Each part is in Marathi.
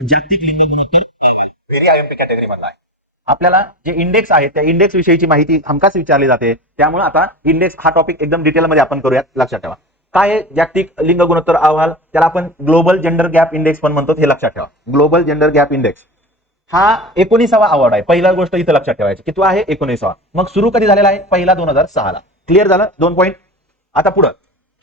जागतिक लिंग गुणोत्तर very I M P category मधला आहे. आपल्याला जे इंडेक्स आहे त्या इंडेक्स विषयीची माहिती हमखास विचारली जाते. त्यामुळे आता इंडेक्स हा टॉपिक एकदम डिटेलमध्ये आपण करूयात. लक्षात ठेवा. काय आहे जागतिक लिंग गुणोत्तर अहवाल? त्याला आपण ग्लोबल जेंडर गॅप इंडेक्स पण म्हणतो हे लक्षात ठेवा. ग्लोबल जेंडर गॅप इंडेक्स हा एकोणीसावा अवॉर्ड आहे. पहिला गोष्ट इथं लक्षात ठेवायची कितवा आहे एकोणीसावा. मग सुरू कधी झालेला आहे? पहिला दोन हजार सहा ला क्लिअर झालं? दोन पॉईंट आता पुढं.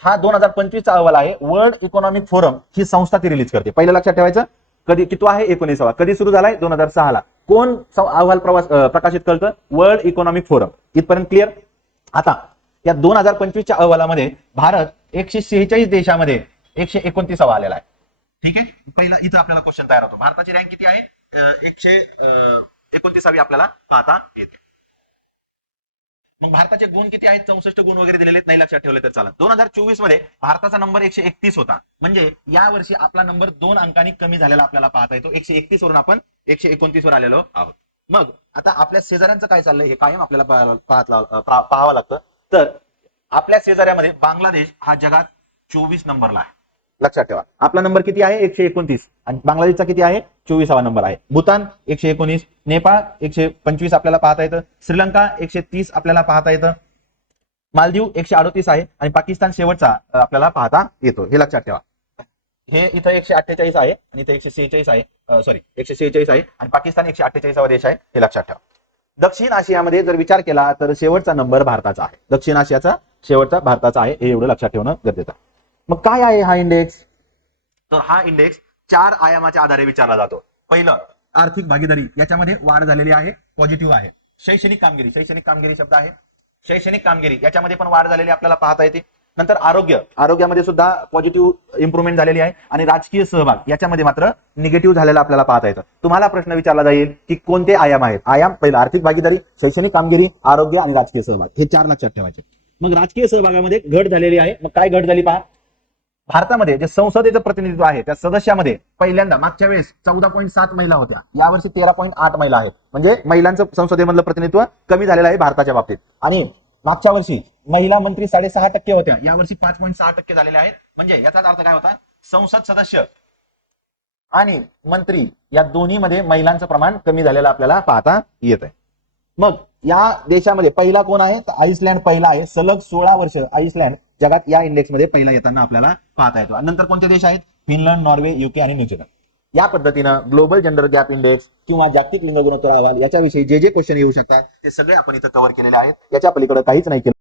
हा दोन हजार पंचवीसचा अहवाल आहे. वर्ल्ड इकॉनॉमिक फोरम ही संस्था ती रिलीज करते. पहिलं लक्षात ठेवायचं. कधी किती आहे? एकोणीसावा. कधी सुरू झालाय? दोन हजार सहा ला कोण अहवाल प्रवास प्रकाशित करतं? World Economic Forum. इथपर्यंत क्लिअर? आता या दोन हजार पंचवीसच्या अहवालामध्ये भारत एकशे शेहेचाळीस देशामध्ये एकशे एकोणतीसावा आलेला आहे. ठीक आहे? पहिला इथं आपल्याला क्वेश्चन तयार होतो. भारताची रँक किती आहे? एकशे अं, एकोणतीसावी आपल्याला पाहता येते. मग भारताचे गुण किती आहेत? चौसष्ट गुण वगैरे दिलेले आहेत, नाही लक्षात ठेवले तर चालत दोन हजार चोवीसमध्ये भारताचा नंबर एकशे एकतीस होता. म्हणजे या वर्षी आपला नंबर दोन अंकांनी कमी झालेला आपल्याला पाहता येतो. एकशे एकतीस वरून आपण एकशे एकोणतीस वर आलेलो आहोत. मग आता आपल्या शेजाऱ्यांचं काय चाललंय हे कायम आपल्याला पाहत पाहावं लागतं. तर आपल्या शेजाऱ्यामध्ये बांगलादेश हा जगात चोवीस नंबरला आहे. लक्षात ठेवा. आपला नंबर किती आहे? एकशे एकोणतीस. आणि बांगलादेशचा किती आहे? चोवीसावा नंबर आहे. भूतान एकशे एकोणीस. नेपाळ एकशे पंचवीस आपल्याला पाहता येतं. श्रीलंका एकशे तीस आपल्याला पाहता येतं. मालदीव एकशे अडोतीस आहे. आणि पाकिस्तान शेवटचा आपल्याला पाहता येतो. हे लक्षात ठेवा. हे इथं एकशे अठ्ठेचाळीस आहे आणि इथं एकशे सेहेचाळीस आहे. सॉरी एकशे सेहेचाळीस आहे आणि पाकिस्तान एकशे अठ्ठेचाळीसावा देश आहे. हे लक्षात ठेवा. दक्षिण आशियामध्ये जर विचार केला तर शेवटचा नंबर भारताचा आहे. दक्षिण आशियाचा शेवटचा भारताचा आहे. हे एवढं लक्षात ठेवणं गरजेचं आहे. मग काय आहे हा इंडेक्स तर हा इंडेक्स चार आयामाच्या आधारे विचारला जातो. पहिलं आर्थिक भागीदारी. याच्यामध्ये वाढ झालेली आहे पॉझिटिव्ह आहे. शैक्षणिक कामगिरी. शैक्षणिक कामगिरी शब्द आहे. शैक्षणिक कामगिरी. याच्यामध्ये पण वाढ झालेली आपल्याला पाहता येते. नंतर आरोग्य. आरोग्यामध्ये सुद्धा पॉझिटिव्ह इम्प्रुव्हमेंट झालेली आहे आणि राजकीय सहभाग. याच्यामध्ये मात्र निगेटिव्ह झालेला आपल्याला पाहता येतं. तुम्हाला प्रश्न विचारला जाईल की कोणते आयाम आहेत? आयाम पहिला आर्थिक भागीदारी शैक्षणिक कामगिरी आरोग्य आणि राजकीय सहभाग. हे चार लक्षात ठेवायचे. मग राजकीय सहभागामध्ये घट झालेली आहे. मग काय घट झाली पहा? भारतामध्ये जे संसदेचं प्रतिनिधित्व आहे त्या सदस्यामध्ये पहिल्यांदा मागच्या वेळेस चौदा पॉईंट सात महिला होत्या. यावर्षी तेरा पॉईंट आठ महिला आहेत. म्हणजे महिलांचं संसदेमधलं प्रतिनिधित्व कमी झालेलं आहे भारताच्या बाबतीत. आणि मागच्या वर्षी महिला मंत्री साडेसहा टक्के होत्या. यावर्षी पाच पॉईंट सहा टक्के झालेले आहेत. म्हणजे याचाच अर्थ काय होता? संसद सदस्य आणि मंत्री या दोन्हीमध्ये महिलांचं प्रमाण कमी झालेलं आपल्याला पाहता येत आहे मग या देशामध्ये पहिला कोण आहे? तर आईसलँड पहिला आहे. सलग सोळा वर्ष आईसलँड जगात या इंडेक्समध्ये पहिला येताना आपल्याला पाहता येतो. आणि नंतर कोणते देश आहेत? फिनलंड नॉर्वे युके आणि न्यूझीलंड. या पद्धतीनं ग्लोबल जेंडर गॅप इंडेक्स किंवा जागतिक लिंग गुणोत्तर अहवाल याच्याविषयी जे जे क्वेश्चन येऊ शकतात ते सगळे आपण इथं कव्हर केलेले आहेत. याच्या पलीकडे काहीच नाही केलं.